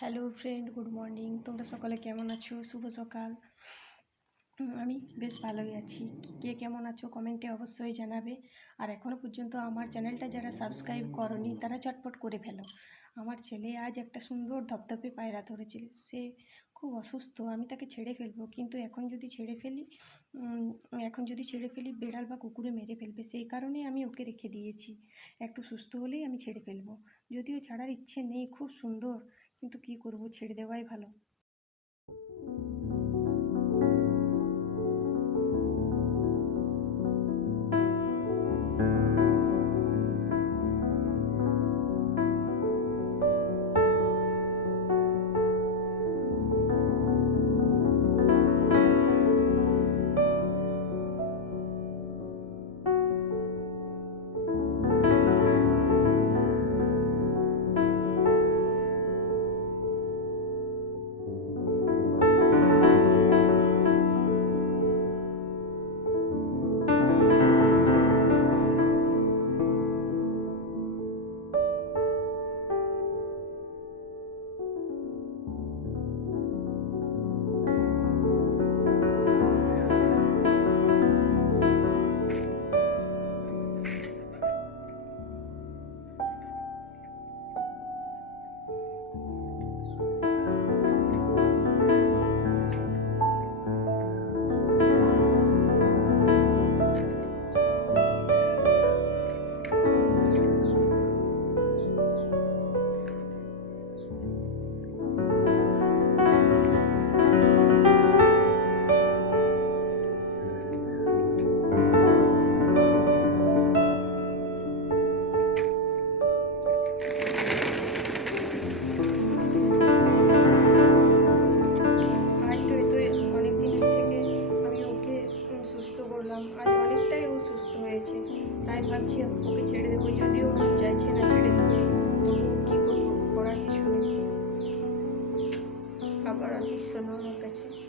Hello friend good morning তোমরা সকালে কেমন আছো? শুভ সকাল। আমি বেশ ভালোই আছি। কে কেমন আছো কমেন্টে অবশ্যই জানাবে। আর এখনও পর্যন্ত আমার চ্যানেলটা যারা সাবস্ক্রাইব করনি, তারা চটপট করে ফেলো। আমার ছেলে আজ একটা সুন্দর ধপধপে পায়রা ধরেছিল সে খুব অসুস্থ। আমি তাকে ছেড়ে ফেলব। কিন্তু এখন যদি ছেড়ে ফেলি এখন যদি ছেড়ে ফেলি, বেড়াল বা কুকুরে মেরে ফেলবে। সেই কারণেই আমি ওকে রেখে দিয়েছি। একটু সুস্থ হলেই আমি ছেড়ে ফেলব। যদিও ছাড়ার ইচ্ছে নেই। খুব সুন্দর। কিন্তু কি করব ছেড়ে দেওয়াই ভালো। তাই ওকে ছেড়ে দেবো যদিও মন চাইছে না ছেড়ে দিতে। কী করব? করার কিছু নেই। আবার আসিস শোনো আমার কাছে।